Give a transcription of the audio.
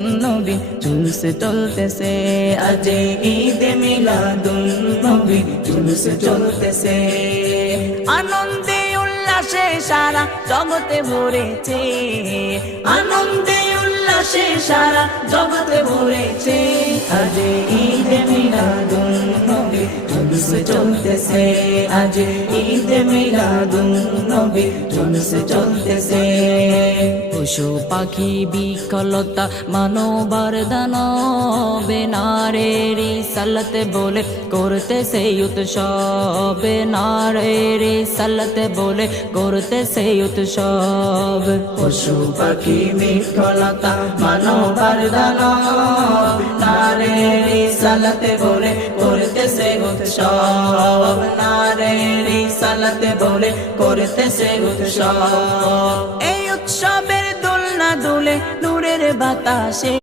নবী জুলুস চলতেছে, আজ ঈদ মিলাদুন নবী জুলুস চলতেছে। আনন্দে উল্লাসে সারা জগতে ভরেছে, আনন্দে উল্লাসে সারা জগতে ভরেছে। আজ ঈদ মিলাদুন নবী জুলুস চলতেছে, আজ ঈদ মিলাদুন নবী জুলুস চলতেছে। পশু পাখি বিকলতা মানবার দানবে নারীর সালাতে বলে করতেছে উৎসব, নারীর সালাতে বলে করতেছে উৎসব। পশু পাখি বিকলতা মানবার দানব নারীর সালাতে বলে করতেছে উৎসব, নারীর সালাতে বলে করতেছে উৎসব। এই উৎসবের দোলনা দুলে নূরের বাতাসে